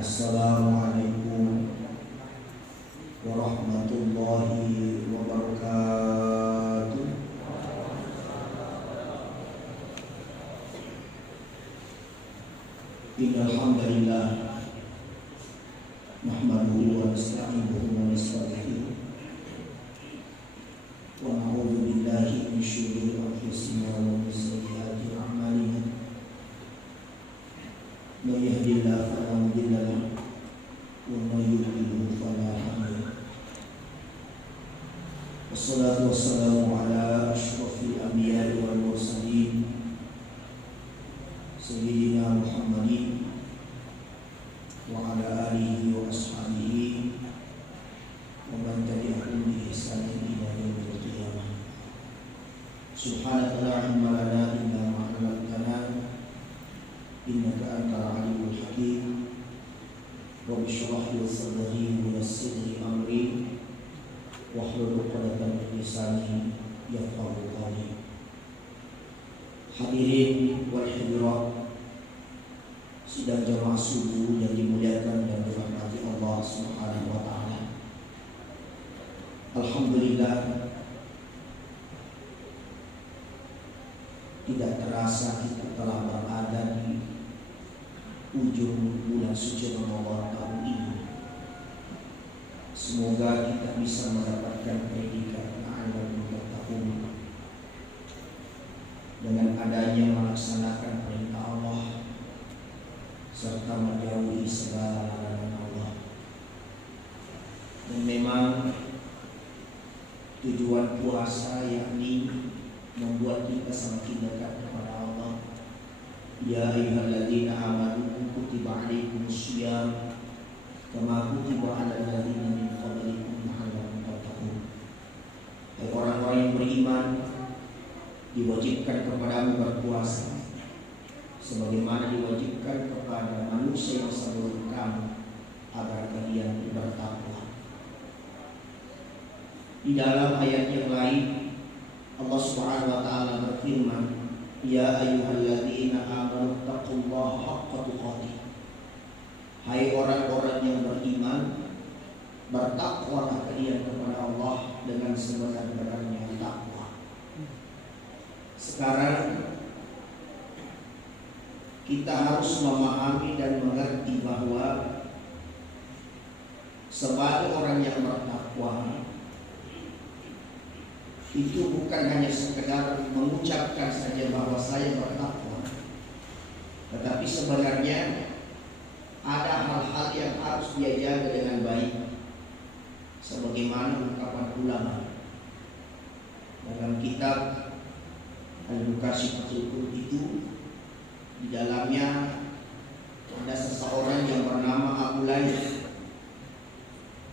Assalamualaikum warahmatullahi wabarakatuh. Innal hamdalillah nahmaduhu wa nasta'inuhu wa nastaghfiruh wa na'udzu billahi min shururi anfusina wa min sayyiati a'malina. Man yahdihillahu fala mudilla lahu wa man yudlil fala hadiya lahu. Wassalatu wassalamu ala asyrafil anbiya'i wal mursalin sayyidina Muhammadin wa ala alihi wa ashabihi wa man tabi'ahum bi ihsanin ila yaumil qiyamah. Subhanaka la ilma lana illa ma 'allamtana innaka antal alimul hakim. Rabbi shrah li sadri wa yassir li amri wahlul 'uqdatam min lisani yafqahu qawli. Hadirin wal hadirat sidang jamaah subuh yang dimuliakan dan dirahmati Allah Subhanahu wa taala. Alhamdulillah, tidak terasa kita telah berada di ujung bulan suci Ramadan tahun ini. Semoga kita bisa mendapatkan predikat ma'alam muttaqun dengan adanya melaksanakan perintah Allah serta menjauhi segala larangan Allah. Dan memang tujuan puasa yakni membuat kita semakin dekat kepada Allah. Ya ayyuhalladzina amanu kutiba alaikumusiyam kama kutiba alal ladzina min qablikum la'allakum tattaqun. Hai orang-orang yang beriman, diwajibkan kepadamu berpuasa sebagaimana diwajibkan kepada manusia yang sebelum kamu agar kalian bertakwa. Di dalam ayat yang lain Allah Subhanahu wa taala berfirman, ya ayyuhalladzina amanu taqullaha haqqa tuqatih. Hai orang-orang yang beriman, bertakwalah kalian kepada Allah dengan sebenar-benarnya takwa. Sekarang kita harus memahami dan mengerti bahwa sebagai orang yang bertakwa itu bukan hanya sekedar mengucapkan saja bahwa saya bertakwa, tetapi sebenarnya ada hal-hal yang harus dia jaga dengan baik, sebagaimana ungkapan ulama dalam kitab Al-Bukhashi Fathul itu. Di dalamnya ada seseorang yang bernama Abu Lais.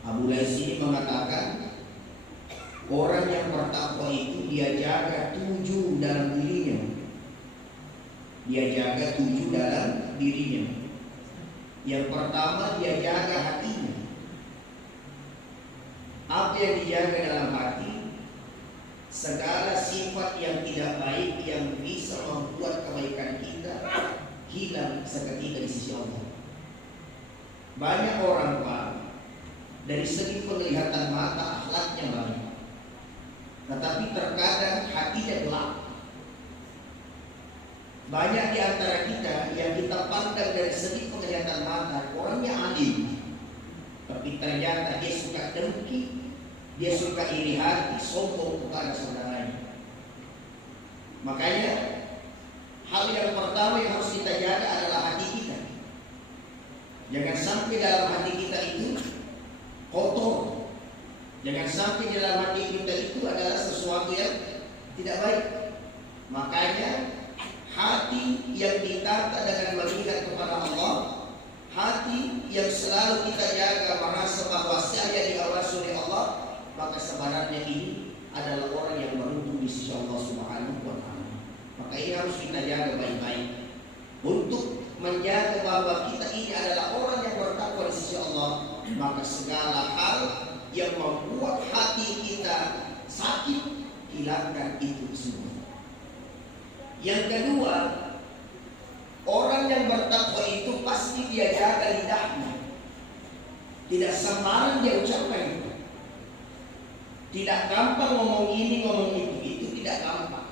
Abu Lais ini mengatakan orang yang bertakwa itu dia jaga 7 dalam dirinya. Dia jaga 7 dalam dirinya. Yang pertama, dia jaga hatinya. Apa yang dijaga dalam hati? Segala sifat yang tidak baik yang bisa membuat kebaikan kita hilang seketika di sisi Allah. Banyak orang, Pak, dari segi penglihatan mata akhlaknya baik, tetapi terkadang hatinya gelap. Banyak di antara kita yang kita pandang dari segi penglihatan mata orangnya alim, tapi ternyata dia suka dengki, dia suka iri hati, sombong kepada saudaranya. Makanya hal yang pertama yang harus kita jaga adalah hati kita. Jangan sampai dalam hati kita itu kotor. Jangan sampai dalam hati kita itu adalah sesuatu yang tidak baik. Makanya hati yang ditata dengan mengingat kepada Allah, hati yang selalu kita jaga merasa bahwa saya diawasi oleh Allah, maka sebenarnya ini adalah orang yang beruntung di sisi Allah Subhanahu wa taala. Maka ini harus kita jaga baik-baik untuk menjaga bahwa kita ini adalah orang yang bertakwa di sisi Allah. Maka segala hal yang membuat hati kita sakit, hilangkan itu semua. Yang kedua, orang yang bertakwa itu pasti dia jaga lidahnya. Tidak sembarang dia ucapkan itu. Tidak gampang ngomong ini, ngomong itu tidak gampang.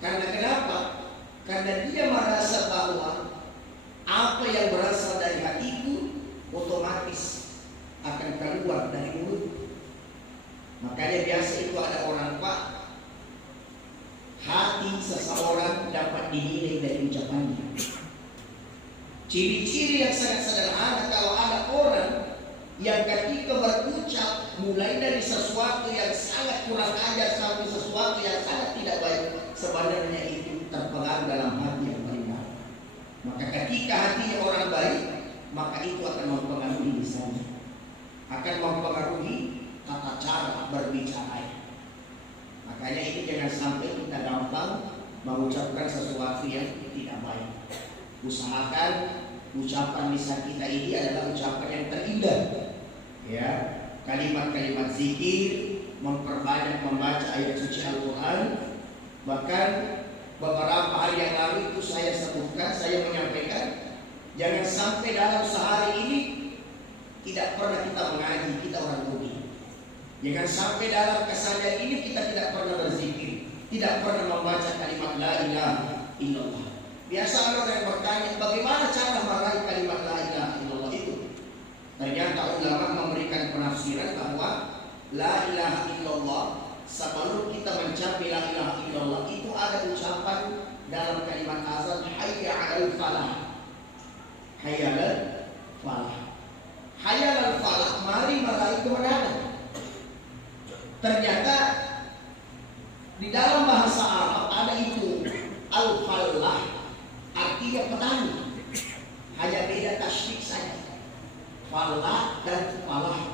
Karena kenapa? Karena dia merasa bahwa apa yang berasal dari hatiku otomatis akan keluar dari mulut. Makanya biasa itu ada orang, Pak, hati seseorang dapat dinilai dari ucapannya. Ciri-ciri yang sangat sederhana kalau ada orang yang ketika berucap mulai dari sesuatu yang sangat kurang ajar sampai sesuatu yang sangat tidak baik, sebenarnya itu terpengaruh dalam hati yang paling dalam. Maka ketika hatinya orang baik, maka itu akan mempengaruhi lisannya, akan mempengaruhi tata cara berbicara. Makanya ini jangan sampai kita gampang mengucapkan sesuatu yang tidak baik. Usahakan ucapan lisan kita ini adalah ucapan yang terindah. Ya, kalimat-kalimat zikir, memperbanyak membaca ayat suci Al-Quran. Bahkan beberapa hari yang lalu itu saya sebutkan, saya menyampaikan, jangan sampai dalam sehari ini tidak pernah kita mengaji, kita orang rugi. Jangan sampai dalam kesadaran ini kita tidak pernah berzikir, tidak pernah membaca kalimat la ilaha illallah. Biasa ada orang yang bertanya, bagaimana cara meraih kalimat la ilaha illallah itu? Ternyata ulama memberikan penafsiran bahwa la ilaha illallah sebelum kita mencapai la ilaha illallah itu ada ucapan dalam kalimat azan, hayya 'alal falah. Hayya 'alal falah. Hayya 'alal falah, mari meraih kemenangan. Ternyata di dalam bahasa Arab ada itu al-falah, artinya petani. Hanya beda tasydid saja. Falah dan falah,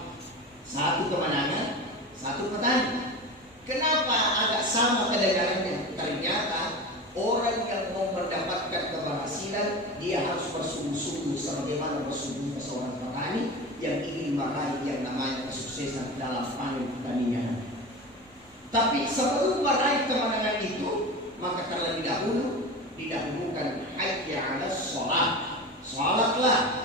satu kemenangan, satu petani. Kenapa agak sama kedengarannya? Ternyata orang yang mau mendapatkan keberhasilan, dia harus bersungguh-sungguh sebagaimana bersungguh seorang petani yang ingin meraih yang namanya kesuksesan dalam panen pertanian. Tapi sebelum meraih kemenangan itu, maka terlebih dahulu didahulukan hayya 'alas shalah. Salatlah.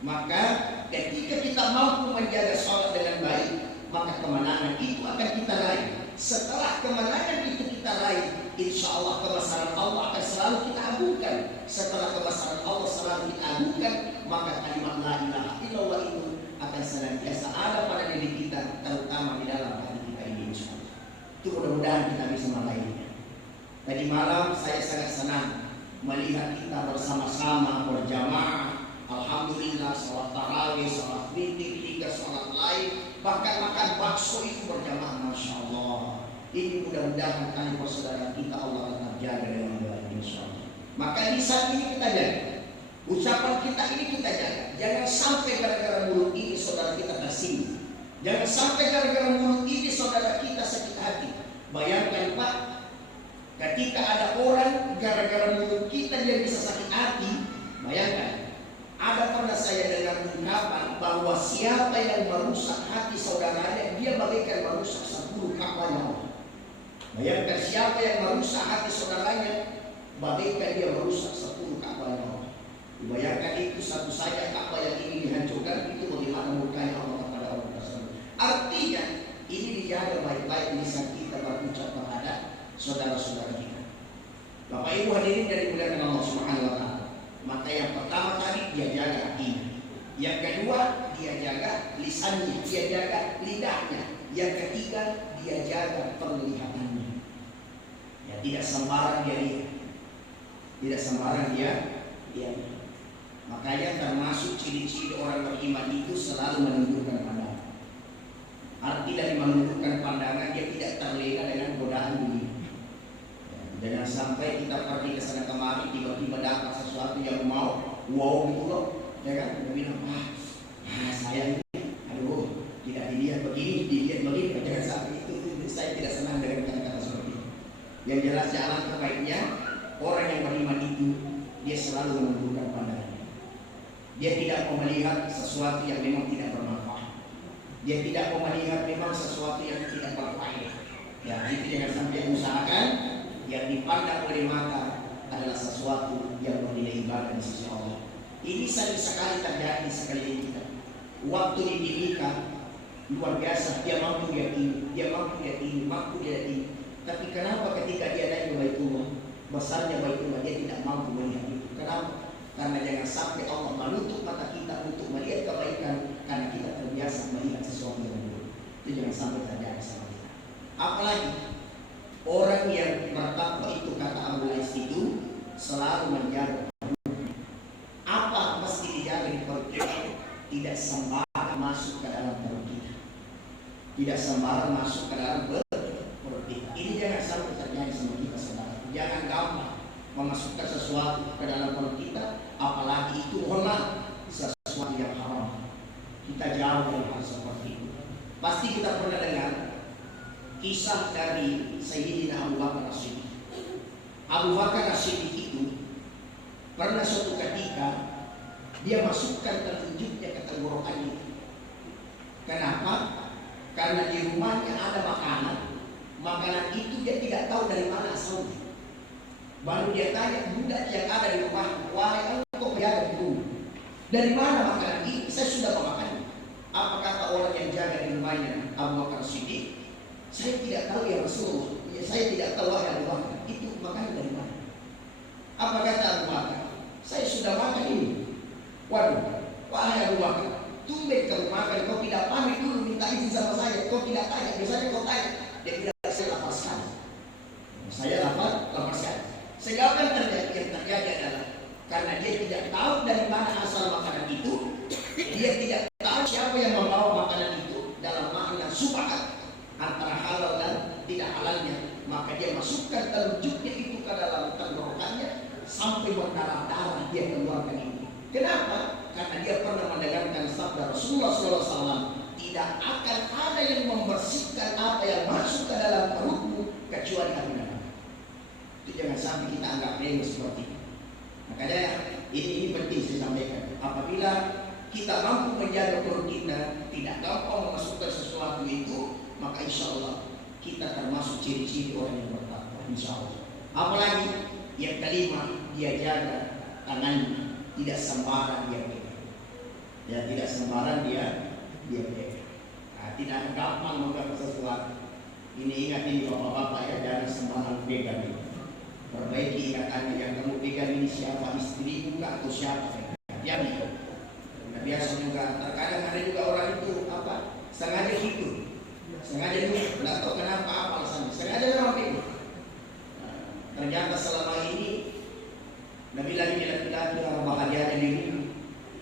Maka ketika kita mampu menjaga salat dengan baik, maka kemenangan itu akan kita raih. Setelah kemenangan itu kita raih, insya Allah kebesaran Allah akan selalu kita agungkan. Setelah kebesaran Allah selalu kita agungkan, maka kalimat la ilaha illallah itu akan senantiasa ada pada diri kita, terutama di dalam hati kita ini, insya Allah. Itu mudah-mudahan kita bisa meraihnya. Tadi malam saya sangat senang melihat kita bersama-sama berjamaah. Alhamdulillah, sholat tarawih, sholat witir, hingga sholat lain, bahkan makan bakso itu berjamaah, masya Allah. Ini mudah-mudahan kali persaudaraan kita Allah tetap jaga dengan baik, insya Allah. Maka lisan ini kita jaga, ucapan kita ini kita jaga. Jangan sampai gara-gara mulut ini saudara kita tersinggung. Jangan sampai gara-gara mulut ini saudara kita sakit hati. Bayangkan Pak, ketika ada orang gara-gara mulut kita dia bisa sakit hati. Bayangkan, ada pernah saya dengar ungkapan bahwa siapa yang merusak hati saudaranya, dia bagaikan merusak 10 Ka'bah Allah. Bayangkan siapa yang merusak hati saudaranya, bagaikan dia merusak 10 Ka'bah Allah. Bayangkan itu satu saja Ka'bah yang ingin dihancurkan, itu bagaimana murkanya Allah kepada orang tersebut. Artinya ini dijaga baik-baik lisan kita berucap kepada saudara-saudara kita. Bapak Ibu hadirin dari muliakan Allah Subhanahu wa taala. Maka yang pertama tadi dia jaga hatinya, yang kedua dia jaga lisannya, dia jaga lidahnya, yang ketiga dia jaga penglihatannya. Ya, tidak sembarang dia lihat, tidak sembarang dia lihat. Makanya termasuk ciri-ciri orang beriman itu selalu menundukkan pandangan. Arti dari menundukkan pandangan, dia tidak terlena dengan godaan dunia. Jangan sampai kita pergi ke sana kemari tiba-tiba dapat sesuatu yang mau wow gitu loh, ya kan? Dia bilang, saya ini, aduh, tidak dilihat begini, dilihat begini. Jangan sampai itu. Saya tidak senang dengan kata-kata seperti itu. Yang jelas jalan terbaiknya orang yang beriman itu dia selalu menundukkan pandangannya. Dia tidak mau melihat sesuatu yang memang tidak bermanfaat. Dia tidak mau melihat memang sesuatu yang tidak berfaedah. Ya, itu jangan sampai usahakan yang dipandang oleh mata adalah sesuatu yang bernilai ibadah di sisi Allah. Ini sering sekali terjadi di sekeliling kita. waktu di Timika luar biasa, dia mampu dia ini, dia mampu dia ini, mampu dia ini. Tapi kenapa ketika dia naik ke Baitullah, besarnya Baitullah, dia tidak mampu melihat itu? Kenapa? Karena jangan sampai Allah menutup mata kita untuk melihat kebaikan karena kita terbiasa melihat sesuatu yang buruk. Itu jangan sampai terjadi sama kita. Apalagi orang yang bertakwa itu, kata Abu Lais itu selalu menjaga apa mesti dijaga di perut kita. Tidak sembarang masuk ke dalam perut kita. Tidak sembarang masuk ke dalam perut kita. Ini jangan sampai terjadi sama kita, saudara. Jangan gampang memasukkan sesuatu ke dalam perut kita, apalagi itu sesuatu yang haram. Kita jauh dari hal seperti itu. Pasti kita pernah dengar kisah dari Sayyidina Abu Bakar As-Siddiq. Abu Bakar As-Siddiq itu pernah suatu ketika dia masukkan telunjuknya ke tenggorokannya. Kenapa? Karena di rumahnya ada makanan. Makanan itu dia tidak tahu dari mana asalnya. Baru dia tanya budak yang ada di rumah, wahai engkau penjaga di rumah, dari mana makanan ini? Saya sudah memakannya. Apa kata orang yang jaga di rumahnya Abu Bakar Siddiq? Saya tidak tahu ya Rasulullah. Ya, saya tidak tahu wahai Abu Bakar, itu makanan dari mana? Apa kata Abu Bakar? Saya sudah makan ini. Waduh, wahai Abu Bakar, tumben kamu makan, kau tidak pamit dulu minta izin sama saya, kau tidak tanya, biasanya kau tanya. Dia bilang saya lapar sekali. Saya lapar sekali. Sehingga apa yang terjadi adalah karena dia tidak tahu dari mana asal makanan itu, dia tidak tahu siapa yang membawa makanan itu dalam makna subhat antara halal dan tidak halalnya, maka dia masukkan telunjuknya itu ke dalam tenggorokannya sampai berdarah-darah dia keluarkan ini. Kenapa? Karena dia pernah mendengarkan sabda Rasulullah SAW, tidak akan ada yang membersihkan apa yang masuk ke dalam perutmu kecuali api neraka. Itu jangan sampai kita anggap remeh seperti itu. Makanya ini penting saya sampaikan. Apabila kita mampu menjaga perut kita, tidak gampang memasukkan sesuatu itu, maka insya Allah kita termasuk ciri-ciri orang yang bertakwa. Insya Allah. Apalagi yang kelima, dia jaga tangannya. Tidak sembarang dia pegang. Ya, tidak sembarang dia pegang. Nah, tidak gampang memegang sesuatu. Ini ingat ini bapak-bapak ya, jangan sembarang pegang itu. Perbaiki ingatannya, yang kamu pegang ini siapa, istrimu atau siapa? Jangan itu. Nah, biasa juga terkadang ada juga orang itu sengaja hidup, sengaja dulu, tidak tahu kenapa apa alasannya, sengaja memang pegang. Nah, ternyata selama ini Nabi laki-laki orang bahagia diri.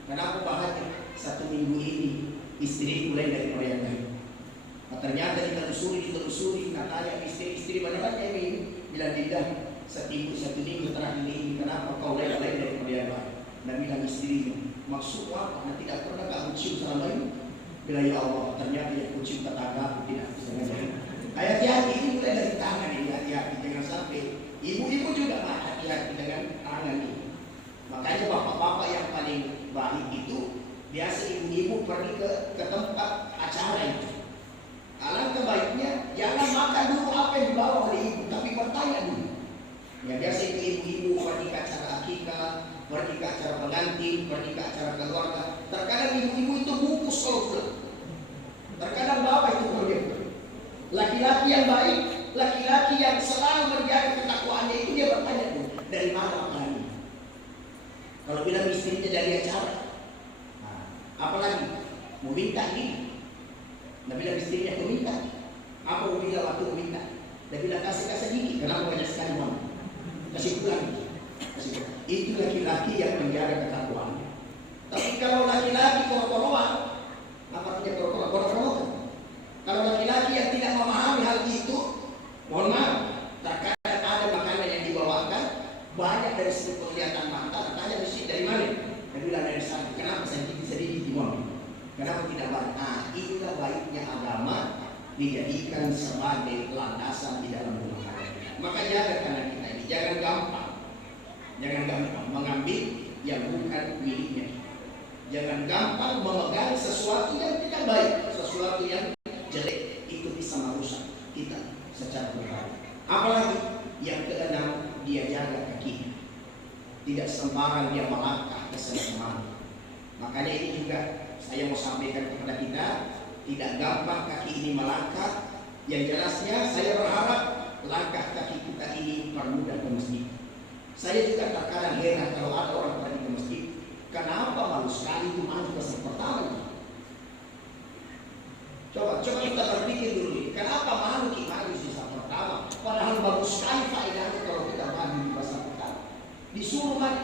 Kenapa bahagia? 1 minggu ini istri mulai dari yang lain. Nah, ternyata ditelusuri, katanya istri mana banyak ini bilang tidak. 1 minggu terakhir ini kenapa kau mulai dari yang lain? Nabi bilang istrinya, maksud apa? Nah, tidak pernah kamu cium selama ini? Bila ya Allah, ternyata yang kucium tetangga aku tidak sengaja. Hati-hati, ini mulai dari tangan ini, hati-hati jangan sampai. Ibu-ibu juga hati-hati dengan tangan ini. Makanya bapak-bapak yang paling baik itu biasa ibu-ibu pergi ke tempat acara itu. Alangkah baiknya jangan makan dulu apa yang dibawa oleh ibu, tapi bertanya dulu. Ya biasa itu ibu-ibu pergi ke acara akikah, pergi ke acara pengantin, pergi ke acara keluarga. Terkadang ibu-ibu itu bungkus kalau pulang. Terkadang bapak itu pergi. Laki-laki yang baik, laki-laki yang selalu menjaga ketakwaannya itu dia bertanya tuh, dari mana makanannya? Kalau bilang istrinya dari acara, nah, apalagi mau minta ini, dia bilang istrinya mau minta, apa mau bilang waktu mau minta? Dia bilang kasih gigi, kenapa banyak sekali uang? Kasih pulang, kasih pulang. Itu laki-laki yang menjaga ketakwaannya. Tapi kalau laki-laki korok-korokan, apa artinya korok-korokan? Kalau laki-laki yang tidak memahami hal itu, mohon maaf, terkadang ada makanan yang dibawakan banyak dari segi penglihatan mata, tanya dari mana? Dia bilang dari sana. Kenapa sedikit dibuang? Kenapa tidak banyak? Nah, inilah baiknya agama dijadikan sebagai landasan di dalam rumah tangga. Maka jaga kanan kita ini, jangan gampang mengambil yang bukan miliknya. Jangan gampang memegang sesuatu yang tidak baik, sesuatu yang jelek, itu bisa merusak kita secara pribadi. Apalagi yang keenam, dia jaga kakinya. Tidak sembarang dia melangkah ke sana-mana. Makanya ini juga saya mau sampaikan kepada kita, tidak gampang kaki ini melangkah. Yang jelasnya saya berharap langkah kaki kita ini permudah ke masjid. Saya juga terkadang heran kalau ada orang pergi ke masjid, kenapa malu sekali itu maju ke saf pertama? Coba kita berpikir dulu, kenapa malu kita maju di saf pertama? Padahal bagus sekali faedahnya kalau kita maju di saf pertama. Disuruh maju,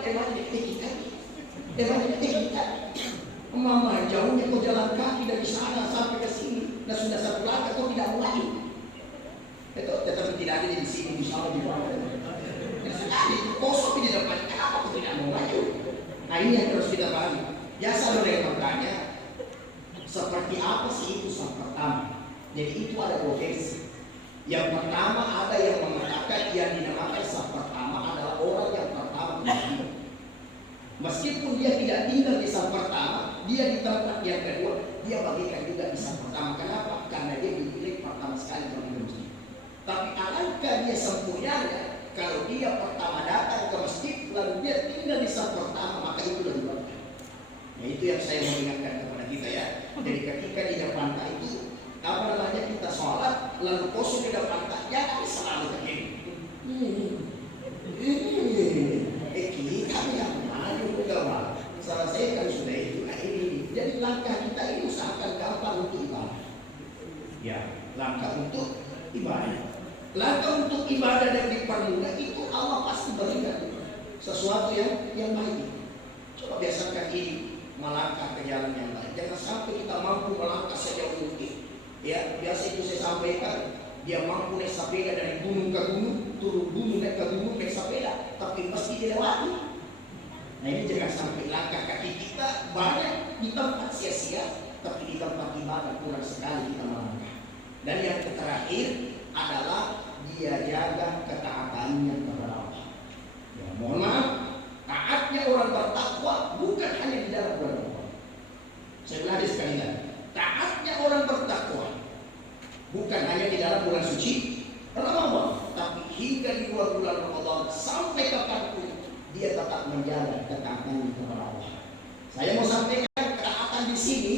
kita. Mama, jauhnya kau jalan kaki dari sana sampai ke sini, dan sudah satu langkah kau tidak mulai. Itu tetapi tidak ada di sini, di sana di bawah. Sekali kosong di depan, kenapa kau tidak mau maju? Nah ini yang harus kita pahami. Biasa orang bertanya, seperti apa sih itu saf pertama? Jadi itu ada profesi. Yang pertama ada yang mengatakan yang dinamakan saf pertama adalah orang yang pertama kembali. Meskipun dia tidak tinggal di saf pertama, dia di tempat yang kedua, dia bagikan juga di saf pertama. Kenapa? Karena dia dipilih pertama sekali pergi ke masjid. Tapi alangkah dia sempurnanya kalau dia pertama datang ke masjid lalu dia tinggal di saf pertama, maka itu lebih bagus. Nah itu yang saya mau ingatkan kepada kita ya. Jadi ketika di depan itu apa namanya kita sholat lalu kosong di depan jangan selalu begini. Kita yang maju kawal. Salah saya kan sudah itu. Nah ini. Jadi langkah kita ini usahakan gampang untuk ibadah. Ya, langkah untuk ibadah. Langkah untuk ibadah dan dipermudah itu Allah pasti berikan sesuatu yang baik. Coba biasakan ini melangkah ke jalan yang baik. Jangan sampai kita mampu melangkah sejauh mungkin. Ya, biasa itu saya sampaikan. Dia mampu naik sepeda dari gunung ke gunung, turun gunung naik ke gunung naik sepeda, tapi mesti dilewati. Nah ini jangan sampai langkah kaki kita banyak di tempat sia-sia, tapi di tempat ibadah kurang sekali kita melangkah. Dan yang terakhir adalah dia jaga ketaatannya kepada Allah. Ya, mohon maaf, taatnya orang bertakwa bukan hanya di dalam bulan Ramadan. Saya ulangi sekali lagi, taatnya orang bertakwa bukan hanya di dalam bulan suci Ramadan, tapi hingga di bulan Ramadan sampai kapanpun dia tetap menjaga ketaatannya kepada Allah. Saya mau sampaikan ketaatan di sini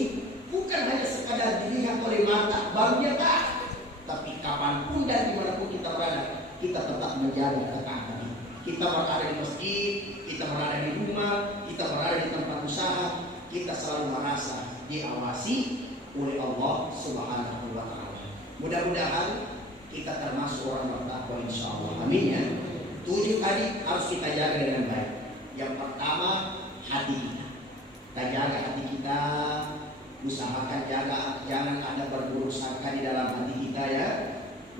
bukan hanya sekadar dilihat oleh mata, barunya taat, tapi kapanpun dan dimanapun kita berada, kita tetap menjaga ketaatan. Kita berada di masjid, kita berada di rumah, kita berada di tempat usaha, kita selalu merasa diawasi oleh Allah Subhanahu wa Ta'ala. Mudah-mudahan kita termasuk orang bertakwa insya Allah. Amin ya. 7 tadi harus kita jaga dengan baik. Yang pertama hati kita. Kita jaga hati kita, usahakan jaga jangan ada berburuk sangka di dalam hati kita ya.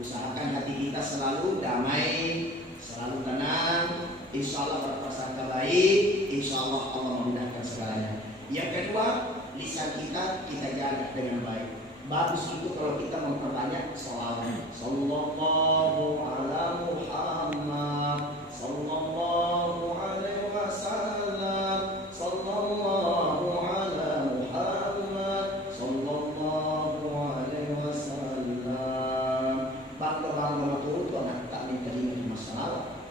Usahakan hati kita selalu damai, selalu tenang. Insya Allah berprasangka baik, insya Allah Allah memudahkan segalanya. Yang kedua, lisan kita jaga dengan baik. Bagus itu kalau kita memperbanyak sholawat. Sallallahu ala Muhammad, sallallahu alaihi wasallam, sallallahu ala Muhammad, sallallahu alaihi wasallam. Bangga matur itu anak tak minta lima masalah.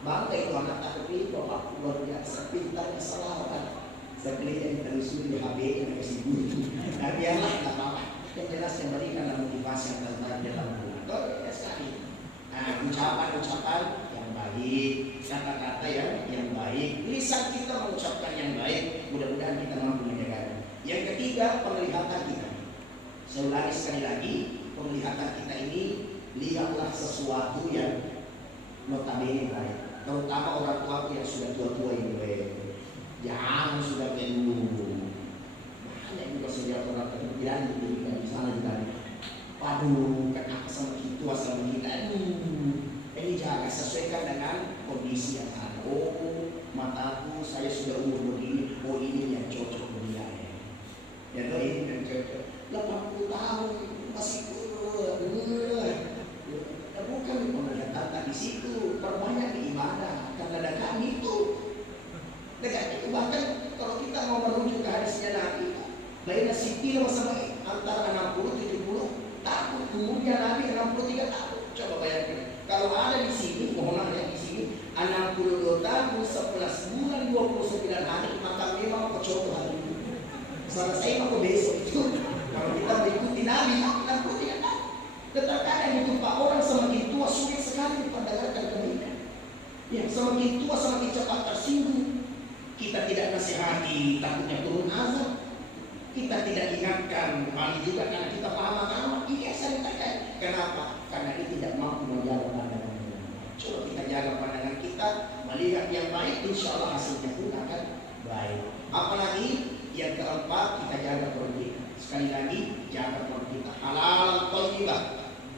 Bangga itu anak tak pilih bapak luar biasa pintarnya salawat. Sekalian telusuri di HP yang kasih guru. Nah biarlah tak apa. Yang jelas yang berikan motivasi yang terbaik dalam bulan. Ya sekali. Nah ucapan-ucapan yang baik, kata-kata yang baik, lisan kita mengucapkan yang baik. Mudah-mudahan kita mampu menjaganya. Yang ketiga penglihatan kita. Saya ulangi sekali lagi, penglihatan kita ini lihatlah sesuatu yang notabene baik. Terutama orang tua yang sudah tua-tua ini baik. Jangan sudah dulu. Banyak juga sejak orang kepikiran di sana juga. Waduh, kenapa sama itu asal kita? Ini jaga sesuaikan dengan kondisi yang ada. Oh, mataku saya sudah umur begini. Oh ini yang cocok dia. Ya toh ini yang cocok. 80 tahun masih bukan penglihatan di situ. Perbanyak ibadah karena ada kami itu. Dekat itu bahkan kalau kita mau merujuk ke hadisnya Nabi, baina sitil sama antara 60-70 tahun, umurnya Nabi 63 tahun. Coba bayangkan, kalau ada di sini, mohon ada di sini 62 tahun, 11 bulan, 29 hari, maka memang kecoba hari ini. Selesai apa besok itu. Kalau kita mengikuti Nabi, kita ikuti ya kan. Terkadang itu Pak, orang semakin tua sulit sekali dipandangkan kebaikan. Ya, semakin tua semakin cepat tersinggung. Kita tidak nasihati, takutnya turun azab. Kita tidak ingatkan, paling juga karena kita paham agama. Ini yang sering terjadi. Kenapa? Karena dia tidak mampu menjaga pandangan. Coba kita jaga pandangan kita, melihat yang baik, insya Allah hasilnya pun akan baik. Apalagi yang keempat, kita jaga perut kita. Sekali lagi, jaga perut kita. Halal thayyibah.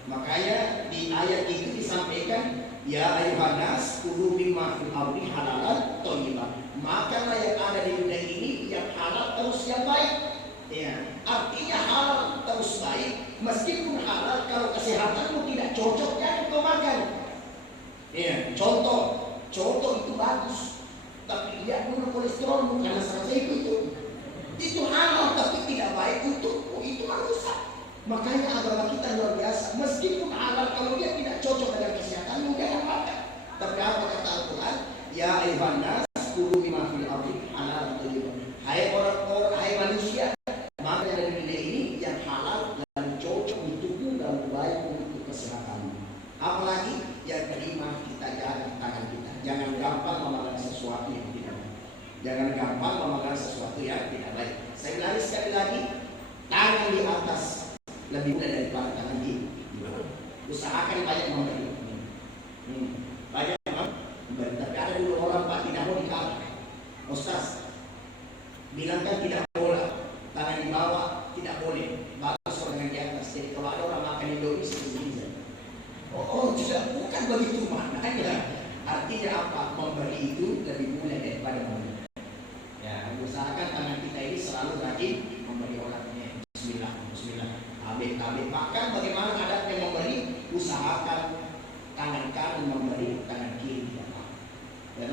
Makanya di ayat itu disampaikan, ya ayuhan nas kulu mimma fil ardi halalan thayyibah. Makanlah yang ada di dunia ini yang halal terus yang baik. Ya, artinya halal terus baik. Meskipun halal, kalau kesehatanmu tidak cocok, jangan kau makan. Ya, contoh itu bagus, tapi dia punya kolesterol karena selesai itu halal tapi tidak baik untukmu, itu merusak. Makanya agama kita luar biasa. Meskipun halal, kalau dia tidak cocok dengan kesehatanmu, jangan makan. Tapi apa kata Al-Quran? Ya ayuhan nas kulu mimma fil ardi halalan thayyibah. Hai orang-orang, hai manusia, maka yang ada di dunia ini yang halal dan cocok untukmu dan baik untuk kesehatanmu. Apalagi yang kelima, kita jaga tangan kita. Jangan gampang memakan sesuatu yang tidak baik. Jangan gampang memakan sesuatu yang tidak baik. Saya ulangi sekali lagi, tangan di atas lebih mudah daripada tangan di bawah. Usahakan banyak memberi. Banyak memberi. Tapi ada dulu orang Pak tidak mau dikalah. Ustaz, bilang kan tidak boleh tangan di bawah, tidak boleh. Bagus kalau dengan di atas. Jadi kalau ada orang makan Indomie seperti tidak, bukan begitu maknanya. Artinya apa? Memberi itu lebih mudah daripada memberi. Ya, usahakan tangan kita ini selalu rajin memberi orangnya. Bismillah, Bismillah. Amin. Bahkan bagaimana adatnya memberi, usahakan tangan kanan memberi, tangan kiri tidak mau. Ya,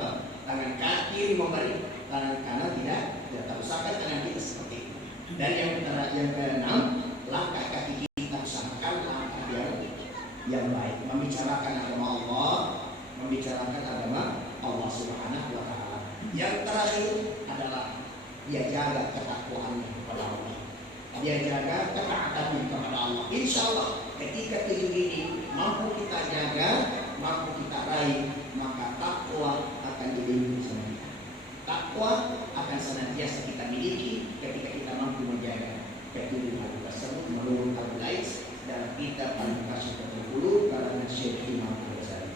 tangan kiri memberi, tangan kanan tidak. Usahakan tangan kita seperti itu. Dan yang keenam, langkah kaki kita usahakan langkah yang baik, membicarakan agama Allah, membicarakan agama Allah Subhanahu wa Ta'ala. Yang terakhir adalah dia jaga ketakwaannya kepada Allah. Dia jaga ketaatan kepada Allah. Insya Allah ketika tujuh ini mampu kita jaga, mampu kita raih, maka takwa akan dilindungi sama kita. Takwa akan senantiasa kita miliki ketika kita mampu menjaga ketujuh hal tersebut menurut Al-Qais dalam kitab Al-Kasyf al-Qulub karena Syekh Imam Al-Ghazali.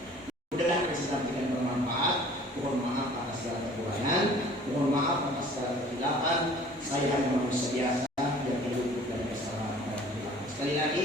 Mudah-mudahan disampaikan bermanfaat. Mohon maaf atas segala kekurangan, mohon maaf atas segala kesilapan. Saya hanya manusia biasa yang hidup dari kesalahan. Sekali lagi,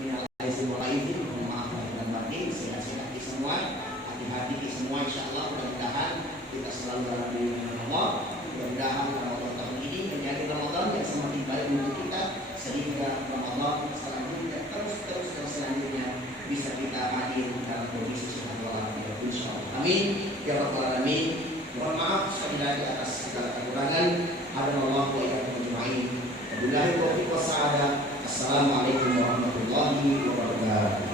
minal aizin wal aizin, mohon maaf dan batin. Sehat-sehat di semua, hati-hati di semua. Insyaallah mudah-mudahan kita selalu dalam lindungan Allah. Mudah-mudahan Ramadan tahun ini menjadi Ramadan yang semakin baik untuk kita, sehingga Ramadan selanjutnya terus selanjutnya bisa kita hadir dalam kondisi sehat walafiat insyaallah. Amin ya rabbal alamin. Mohon maaf sekali lagi atas segala kekurangan. Hadanallahu wa iyyakum ajma'in. Wabillahi taufiq was sa'adah. Assalamualaikum warahmatullahi wabarakatuh.